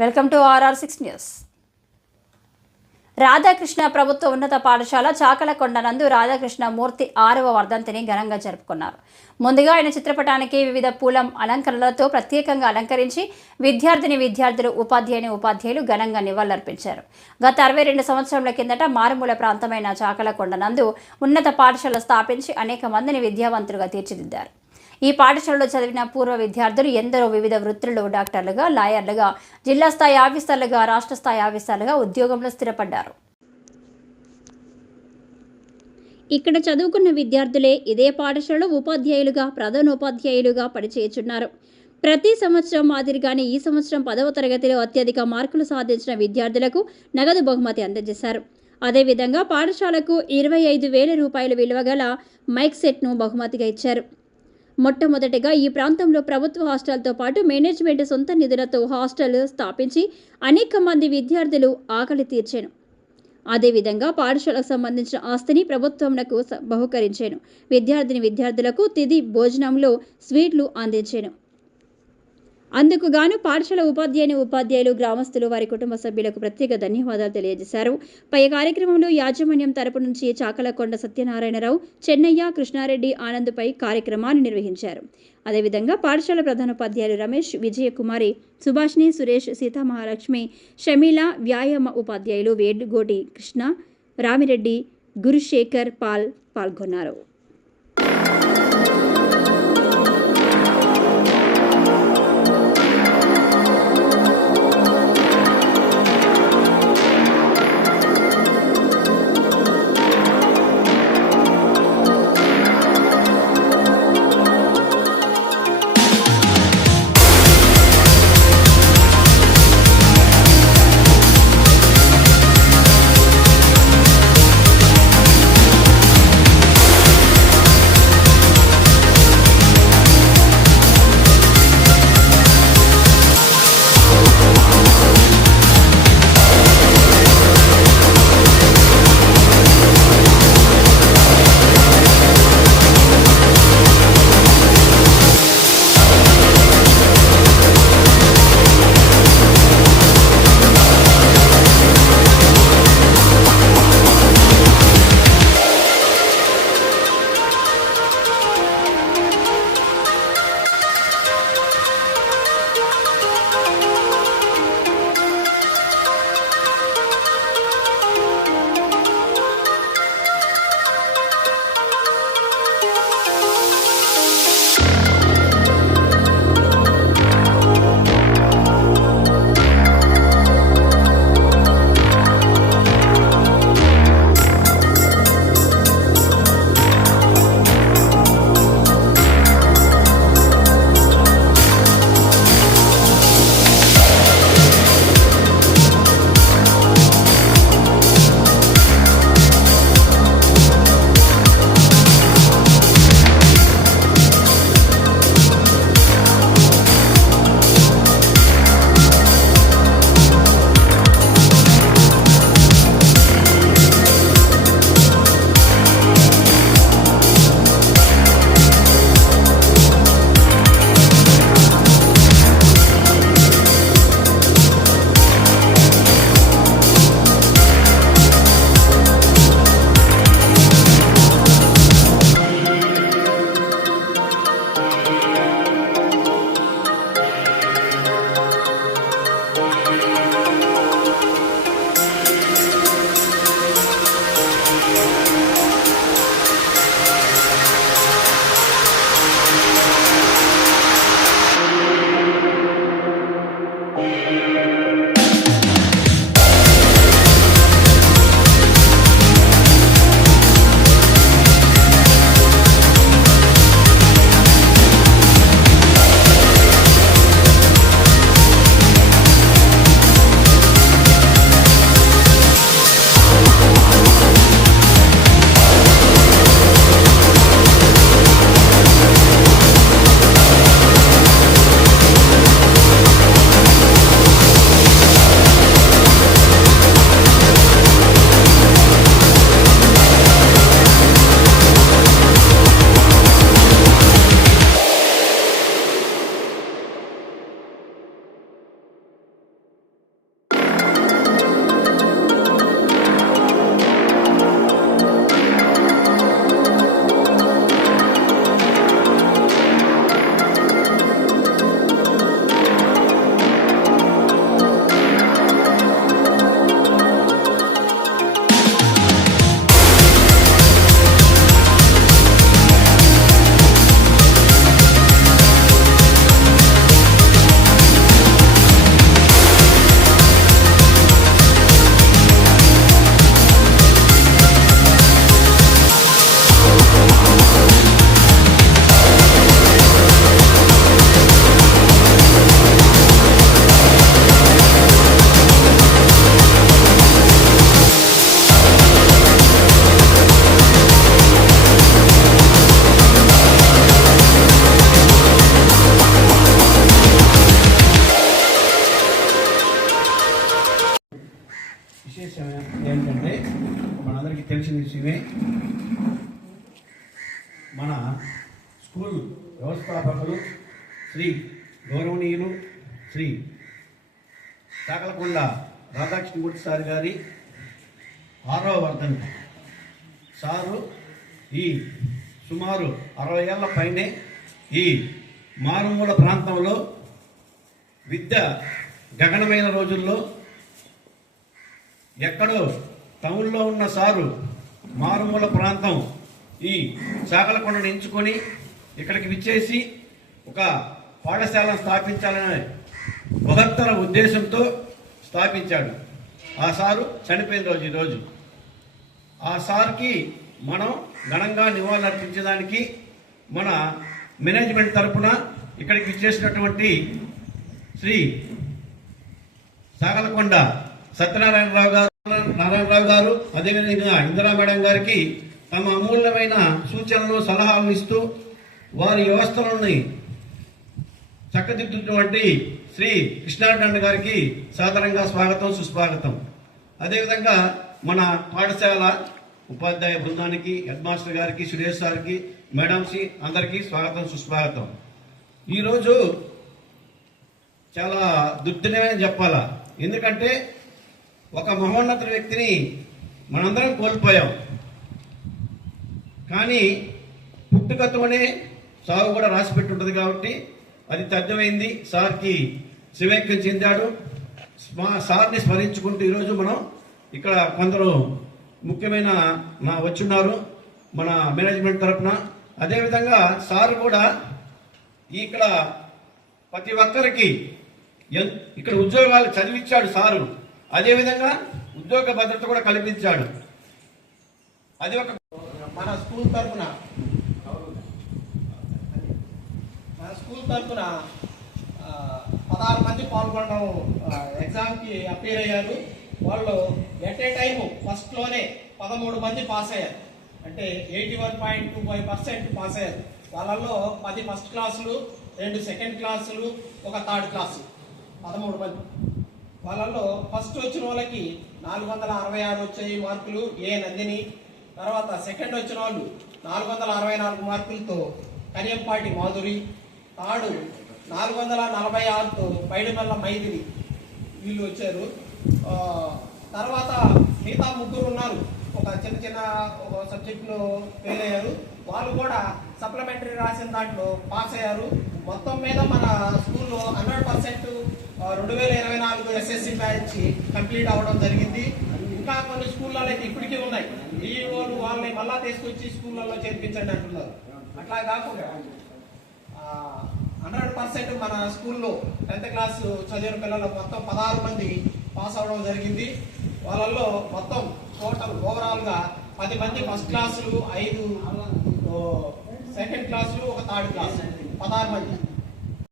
Welcome to RR6 news. Radhakrishna ప్రభుత్వ ఉన్నత పాఠశాల చాకలకొండ నందు రాధాకృష్ణ మూర్తి 6వ వర్ధంతిని ఘనంగా జరుపుకున్నారు. ముందుగా ఆయన చిత్రపటానికి వివిధ పూల అలంకరణలతో ప్రత్యేకంగా అలంకరించి విద్యార్థులు, ఉపాధ్యాయులు ఘనంగా నివాళులర్పించారు. గత 62 సంవత్సరాల కిందట మారుమూల ప్రాంతమైన చాకలకొండ నందు ఉన్నత పాఠశాల స్థాపించి అనేక మందిని విద్యావంతులుగా తీర్చిదిద్దారు. ఈ పాఠశాలలో చదివిన పూర్వ విద్యార్థులు ఎందరో వివిధ వృత్తుల్లో డాక్టర్లుగా, లాయర్లుగా, జిల్లా స్థాయి ఆఫీసర్లుగా, రాష్ట్ర స్థాయి ఆఫీసర్లుగా ఉద్యోగంలో స్థిరపడ్డారు. ఇక్కడ చదువుకున్న విద్యార్థులే ఇదే పాఠశాలలో ఉపాధ్యాయులుగా, ప్రధానోపాధ్యాయులుగా పనిచేయుచున్నారు. ప్రతి సంవత్సరం మాదిరిగానే ఈ సంవత్సరం 10వ తరగతిలో అత్యధిక మార్కులు సాధించిన విద్యార్థులకు నగదు బహుమతి అందజేశారు. అదేవిధంగా పాఠశాలకు 25,000 రూపాయల విలువ గల మైక్ సెట్ను బహుమతిగా ఇచ్చారు. మొట్టమొదటిగా ఈ ప్రాంతంలో ప్రభుత్వ హాస్టల్తో పాటు మేనేజ్మెంట్ సొంత నిధులతో హాస్టల్ స్థాపించి అనేక మంది విద్యార్థులు ఆకలి తీర్చాను. అదేవిధంగా పాఠశాలకు సంబంధించిన ఆస్తిని ప్రభుత్వంకు బహుకరించాను. విద్యార్థులకు తిది భోజనంలో స్వీట్లు అందించాను. అందుకు గాను పాఠశాల ఉపాధ్యాయులు, గ్రామస్తులు, వారి కుటుంబ సభ్యులకు ప్రత్యేక ధన్యవాదాలు తెలియజేశారు. పై కార్యక్రమంలో యాజమాన్యం తరపు నుంచి చాకలకొండ సత్యనారాయణరావు, చెన్నయ్య, కృష్ణారెడ్డి, ఆనంద్పై కార్యక్రమాన్ని నిర్వహించారు. అదేవిధంగా పాఠశాల ప్రధానోపాధ్యాయులు రమేష్, విజయకుమారి, సుభాష్ని, సురేష్, సీతామహాలక్ష్మి, షమీల, వ్యాయామ ఉపాధ్యాయులు వేడుగోటి కృష్ణ, రామిరెడ్డి, గురుశేఖర్ పాల్గొన్నారు. తెలిసిన విషయమే. మన స్కూల్ వ్యవస్థాపకులు శ్రీ గౌరవనీయులు శ్రీ చాకలకొండ రాధాకృష్ణమూర్తి సార్ గారి 6వ వర్ధంతి. సారు ఈ సుమారు 60 ఏళ్ల పైనే ఈ మారుమూల ప్రాంతంలో విద్య గగనమైన రోజుల్లో ఎక్కడో టౌన్లో ఉన్న సారు మారుమూల ప్రాంతం ఈ చాకలకొండను ఎంచుకొని ఇక్కడికి విచ్చేసి ఒక పాఠశాలను స్థాపించాలనే బృహత్తర ఉద్దేశంతో స్థాపించాడు. ఆ సారు చనిపోయిన రోజు ఈరోజు. ఆ సార్కి మనం ఘనంగా నివాళులర్పించడానికి మన మేనేజ్మెంట్ తరఫున ఇక్కడికి విచ్చేసినటువంటి శ్రీ చాకలకొండ నారాయణరావు గారు అదేవిధంగా ఇందిరా మేడం గారికి తమ అమూల్యమైన సూచనలు సలహాలు ఇస్తూ వారి వ్యవస్థలని చక్కదిద్దుతున్నటువంటి శ్రీ కృష్ణారెడ్డి గారికి సాదరంగా స్వాగతం సుస్వాగతం. అదేవిధంగా మన పాఠశాల ఉపాధ్యాయ బృందానికి హెడ్ మాస్టర్ గారికి సురేష్ సార్కి మేడంసి అందరికీ స్వాగతం సుస్వాగతం. ఈరోజు చాలా దుర్దినమే చెప్పాలా, ఎందుకంటే ఒక మహోన్నత వ్యక్తిని మనందరం కోల్పోయాం. కానీ పుట్టుకతోనే సాగు కూడా రాసి పెట్టుంటుంది కాబట్టి అది తథ్యమైంది. సార్కి శివైక్యం చెందాడు. సార్ని స్మరించుకుంటూ ఈరోజు మనం ఇక్కడ కొందరు ముఖ్యమైన వచ్చున్నారు మన మేనేజ్మెంట్ తరఫున. అదేవిధంగా సార్ కూడా ఇక్కడ ప్రతి ఒక్కరికి ఇక్కడ ఉద్యోగాలు చదివించాడు సారు. అదేవిధంగా ఉద్యోగ భద్రత కూడా కల్పించాడు. అది ఒక మన స్కూల్ తరఫున 16 మంది పాల్గొనడం ఎగ్జామ్కి అపీర్ అయ్యారు. వాళ్ళు ఎట్ ఏ టైము ఫస్ట్లోనే 13 మంది పాస్ అయ్యారు. అంటే 81.25% పాస్ అయ్యారు. వాళ్ళల్లో 10 ఫస్ట్ క్లాసులు, 2 సెకండ్ క్లాసులు, 1 థర్డ్ క్లాసు, 13 మంది. వాళ్ళల్లో ఫస్ట్ వచ్చిన వాళ్ళకి 466 వచ్చాయి మార్కులు, ఏ నందిని. తర్వాత సెకండ్ వచ్చిన వాళ్ళు 464 మార్కులతో కరియంపాటి మాధురి. థర్డ్ 446తో పైడిమల్ల మైథిలి వీళ్ళు వచ్చారు. తర్వాత మిగతా 3 ఉన్నారు, ఒక చిన్న సబ్జెక్టులో ఫెయిల్ అయ్యారు. వాళ్ళు కూడా సప్లిమెంటరీ రాసిన దాంట్లో పాస్ అయ్యారు. మొత్తం మీద మన స్కూల్లో 100% 2024 ఎస్ఎస్సి బ్యాచ్ కంప్లీట్ అవ్వడం జరిగింది. ఇంకా కొన్ని స్కూళ్ళలో అయితే ఇప్పటికీ ఉన్నాయి. ఈ వాళ్ళని మళ్ళా తీసుకొచ్చి స్కూళ్ళలో చేర్పించండి అంటున్నారు. అట్లా కాకుండా 100% మన స్కూల్లో 10th క్లాస్ చదివిన పిల్లలు మొత్తం 16 మంది పాస్ అవ్వడం జరిగింది. వాళ్ళల్లో మొత్తం టోటల్ ఓవరాల్గా 10 మంది ఫస్ట్ క్లాసులు, 5 సెకండ్ క్లాసులు, 1 థర్డ్ క్లాస్, 16 మంది.